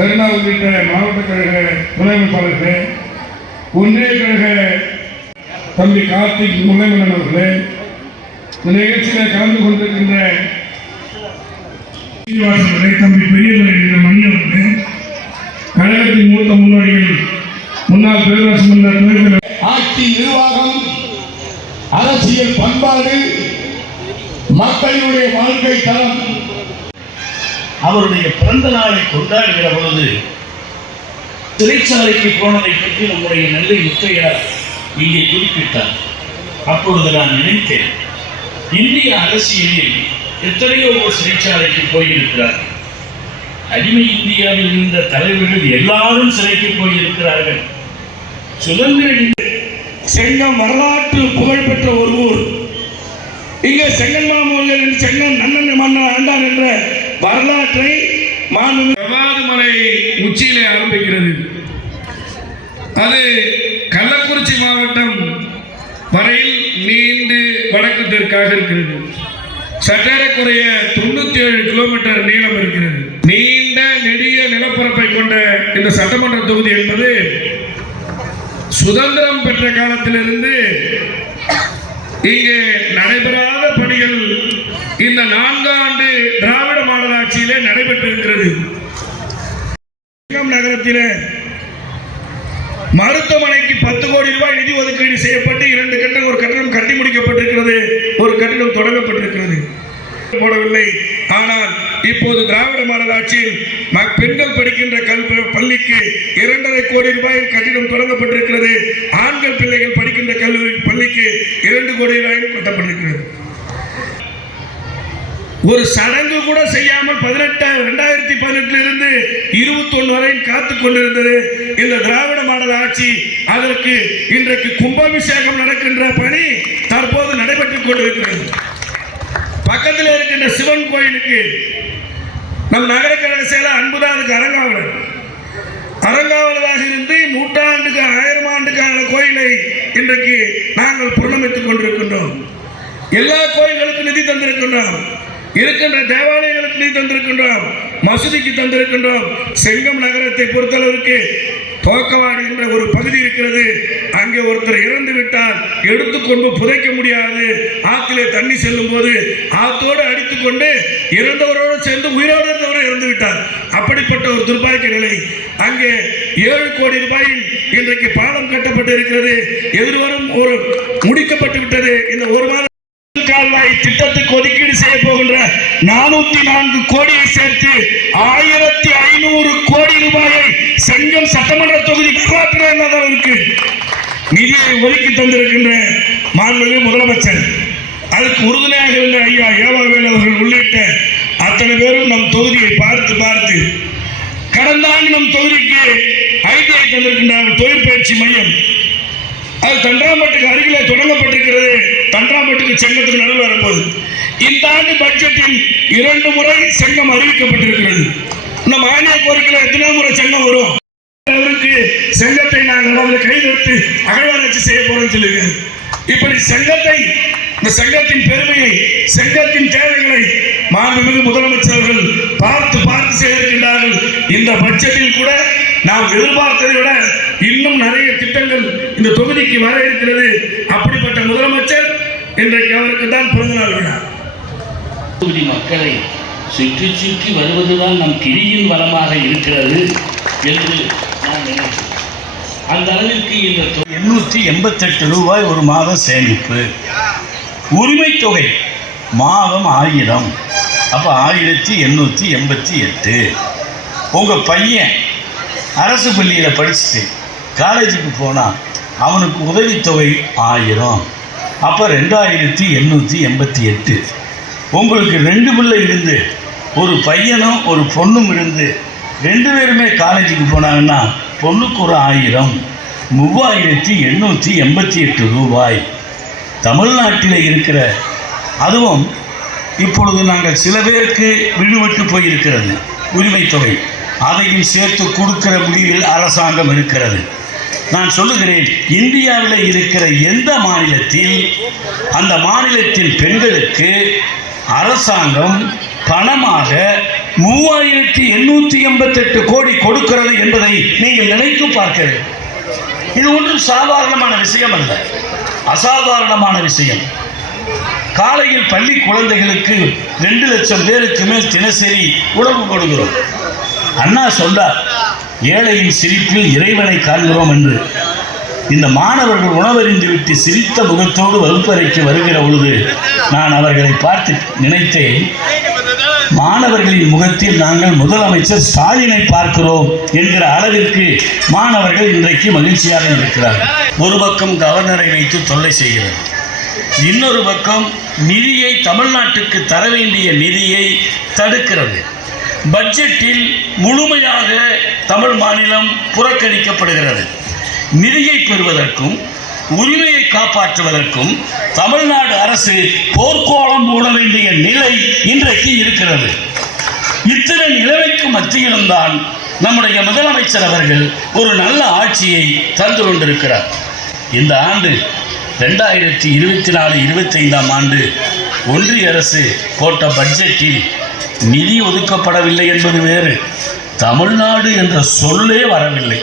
கருணா உள்ளிட்ட மாவட்ட கழக துணைமைப்பாளர்களே ஒன்றிய கழக தம்பி கார்த்திக் முல்லைமன்னன் அவர்களே இந்த நிகழ்ச்சியில் கலந்து கொண்டிருக்கின்ற சீனிவாசன் தம்பி பெரியவர்கள் மணி அவர்களே கழகத்தின் மூத்த முன்னோடிகள் முன்னாள் பேரரசு மன்ற துணைத் ஆட்சி நிர்வாகம் அரசியல் பண்பாடு மக்களுடைய வாழ்க்கை தரம் அவருடைய பிறந்த நாளை கொண்டாடுகிற பொழுது சிறைச்சாலைக்கு போனதை பற்றி நம்முடைய நல்ல முத்தையார் இங்கே குறிப்பிட்டார். அப்பொழுது நான் நினைத்தேன் இந்திய அரசியலில் எத்தனையோ ஒரு சிறைச்சாலைக்கு போயிருக்கிறார். அடிமை இந்தியாவில் இருந்த தலைவர்கள் எல்லாரும் சிறைக்கு போயிருக்கிறார்கள். சுதந்திர செங்கம் வரலாற்று புகழ்பெற்ற ஒரு ஊர். இங்கே செங்கன் மாமூர்கள் செங்கன் நன்னன் மன்னன் ஆண்டான் என்ற வரலாற்றை பிரபாது மலை உச்சியிலே ஆரம்பிக்கிறது. அது கள்ளக்குறிச்சி மாவட்டம் வரையில் நீண்டு வடக்கு தெற்காக இருக்கிறது. சற்றேறக்குறைய தொண்ணூத்தி ஏழு கிலோமீட்டர் நீளம் இருக்கிறது. நீண்ட நெடிய நிலப்பரப்பை கொண்ட இந்த சட்டமன்ற தொகுதி என்பது சுதந்திரம் பெற்ற காலத்திலிருந்து இங்கே நடைபெறாத பணிகள் இந்த நான்காண்டு திராவிட மாடல் ஆட்சியிலே நடைபெற்றிருக்கிறது நகரத்தில் மருத்துவமனைக்கு பத்து கோடி ரூபாய் நிதி ஒதுக்கீடு செய்யப்பட்டு இரண்டு கட்டம் ஒரு கட்டணம் கட்டி முடிக்கப்பட்டிருக்கிறது. ஒரு கட்டணம் தொடங்கப்பட்டிருக்கிறது. போடவில்லை. ஆனால் இப்போது திராவிட மாடல் ஆட்சியில் ம- பெண்கள் படிக்கின்ற கல்வி பள்ளிக்கு இரண்டரை கோடி ரூபாயில் கட்டிடம் தொடங்கப்பட்டிருக்கிறது. ஆண்கள் பிள்ளைகள் படிக்கின்ற கல்லூரி பள்ளிக்கு இரண்டு கோடி ரூபாயில் கட்டப்பட்டிருக்கிறது. ஒரு சடங்கு கூட செய்யாமல் பதினெட்டாம் ரெண்டாயிரத்தி பதினெட்டுல இருந்து இருபத்தி ஒன்று வரை காத்து கொண்டிருந்தது இந்த திராவிட மாடல் ஆட்சி. அதற்கு இன்றைக்கு கும்பாபிஷேகம் நடக்கின்ற பணி தற்போது நடைபெற்றுக் கொண்டிருக்கிறது. பக்கத்தில் இருக்கின்ற சிவன் கோயிலுக்கு நம் நகர கழக செயலர் அன்புதான் அதுக்கு அரங்காவலர் அரங்காவலராக இருந்து நூற்றாண்டுக்கு ஆயிரம் ஆண்டுக்கான கோயிலை இன்றைக்கு நாங்கள் புறணமித்துக் கொண்டிருக்கின்றோம். எல்லா கோயில்களுக்கும் நிதி தந்திருக்கின்றோம். இருக்கின்ற தேவாலயங்களுக்கு நீ தந்திருக்கின்றோம். மசூதிக்கு தந்திருக்கின்றோம். செங்கம் நகரத்தை பொறுத்தளவிற்கு தோக்கவாடி என்ற ஒரு பகுதி இருக்கிறது. அங்கே ஒருத்தர் இறந்து விட்டால் எடுத்துக்கொண்டு புதைக்க முடியாது. ஆற்றிலே தண்ணி செல்லும் போது ஆத்தோடு அடித்துக்கொண்டு இறந்தவரோடு சேர்ந்து உயிரோடு இருந்தவரை இறந்து விட்டார். அப்படிப்பட்ட ஒரு துர்பாக்கிய நிலை. அங்கே ஏழு கோடி ரூபாயில் இன்றைக்கு பாலம் கட்டப்பட்டு இருக்கிறது எதிர்வரும் ஒரு முடிக்கப்பட்டு விட்டது இந்த ஒரு மாதம் கால்வாய் திட்டத்துக்கு ஒதுக்கீடு செய்ய போகின்ற நானூத்தி நான்கு கோடியை சேர்த்து ஆயிரத்தி ஐநூறு கோடி ரூபாயை செங்கம் சட்டமன்ற தொகுதி வரலாற்று நிதியை ஒதுக்கி தந்திருக்கின்ற மாண்புமிகு முதலமைச்சர். அதுக்கு உறுதுணையாக இருந்த ஐயா ஏவாவேல் அவர்கள் உள்ளிட்ட அத்தனை பேரும் நம் தொகுதியை பார்த்து பார்த்து கடந்த ஆண்டு நம் தொகுதிக்கு ஐடிஐ தந்திருக்கின்றார்கள் தொழிற்பயிற்சி மையம். அது தண்டாம்பட்டுக்கு அருகிலே தொடங்கப்பட்டிருக்கிறது. தன்றாம்பட்டுக்கு செங்கத்துக்கு நடுவில் வரப்போகுது இந்த ஆண்டு பட்ஜெட்டில் இரண்டு முறை செங்கம் அறிவிக்கப்பட்டிருக்கிறது. இந்த மானிய கோரிக்கையில் எத்தனை முறை செங்கம் வரும். அவருக்கு செங்கத்தை நாங்கள் வந்து கைதெடுத்து அகழ்வாராய்ச்சி செய்ய போறோம்னு சொல்லியிருக்காரு. இப்படி செங்கத்தை இந்த செங்கத்தின் பெருமையை செங்கத்தின் தேவைகளை மாண்புமிகு முதலமைச்சர்கள் பார்த்து பார்த்து செய்திருக்கின்றார்கள். இந்த பட்ஜெட்டில் கூட நாம் எதிர்பார்த்ததை விட இன்னும் நிறைய திட்டங்கள் இந்த தொகுதிக்கு வர இருக்கிறது. அப்படி இன்றைக்கு அவருக்கு தான் பிறந்தநாள் விழா. தொகுதி மக்களை சுற்றி சுற்றி வருவதுதான் நம் கிரியின் வளமாக இருக்கிறது என்று நான் நினைக்கிறேன். அந்த அளவிற்கு இந்த எண்ணூற்றி எண்பத்தெட்டு ரூபாய் ஒரு மாதம் சேமிப்பு. உரிமை தொகை மாதம் ஆயிரம். அப்போ ஆயிரத்தி எண்ணூற்றி எண்பத்தி எட்டு. உங்கள் பையன் அரசு பள்ளியில் படிச்சுட்டு காலேஜுக்கு போனால் அவனுக்கு உதவித்தொகை ஆயிரம். அப்போ ரெண்டாயிரத்தி எண்ணூற்றி எண்பத்தி எட்டு. உங்களுக்கு ரெண்டு பிள்ளை இருந்து ஒரு பையனும் ஒரு பொண்ணும் இருந்து ரெண்டு பேருமே காலேஜுக்கு போனாங்கன்னா பொண்ணுக்கு ஒரு ஆயிரம். மூவாயிரத்தி எண்ணூற்றி எண்பத்தி எட்டு ரூபாய். தமிழ்நாட்டில் இருக்கிற அதுவும் இப்பொழுது நாங்கள் சில பேருக்கு விடுபட்டு போயிருக்கிறது. உரிமைத்தொகை. அதையும் சேர்த்து கொடுக்கிற முடிவில் அரசாங்கம் இருக்கிறது. நான் சொல்லுகிறேன் இந்தியாவில் இருக்கிற எந்த மாநிலத்தில் அந்த மாநிலத்தின் பெண்களுக்கு அரசாங்கம் பணமாக மூவாயிரத்தி எண்ணூற்றி எண்பத்தெட்டு கோடி கொடுக்கிறது என்பதை நீங்கள் நினைத்து பார்க்க வேண்டும். இது ஒன்றும் சாதாரணமான விஷயம் அல்ல. அசாதாரணமான விஷயம். காலையில் பள்ளி குழந்தைகளுக்கு ரெண்டு லட்சம் பேருக்கு மேல் தினசரி உணவு கொடுக்கிறோம். அண்ணா சொன்னார் ஏழையின் சிரிப்பில் இறைவனை காண்கிறோம் என்று. இந்த மாணவர்கள் உணவறிந்துவிட்டு சிரித்த முகத்தோடு வகுப்பறைக்கு வருகிற பொழுது நான் அவர்களை பார்த்து நினைத்தேன் மாணவர்களின் முகத்தில் நாங்கள் முதலமைச்சர் ஸ்டாலினை பார்க்கிறோம் என்கிற அளவிற்கு மாணவர்கள் இன்றைக்கு மகிழ்ச்சியாக இருக்கிறார்கள். ஒரு பக்கம் கவர்னரை வைத்து தொல்லை செய்கிறது. இன்னொரு பக்கம் நிதியை தமிழ்நாட்டுக்கு தர வேண்டிய நிதியை தடுக்கிறது. பட்ஜெட்டில் முழுமையாக தமிழ் மாநிலம் புறக்கணிக்கப்படுகிறது. நிதியை பெறுவதற்கும் உரிமையை காப்பாற்றுவதற்கும் தமிழ்நாடு அரசு போர்க்கோளம் மூட வேண்டிய நிலை இன்றைக்கு இருக்கிறது. இத்தனை நிலைமைக்கு மத்தியிலும் தான் நம்முடைய முதலமைச்சர் அவர்கள் ஒரு நல்ல ஆட்சியை தந்து கொண்டிருக்கிறார். இந்த ஆண்டு ரெண்டாயிரத்தி இருபத்தி நாலு இருபத்தைந்தாம் ஆண்டு ஒன்றிய அரசு போட்ட பட்ஜெட்டில் நிதி ஒதுக்கப்படவில்லை என்பது வேறு. தமிழ்நாடு என்ற சொல்லே வரவில்லை.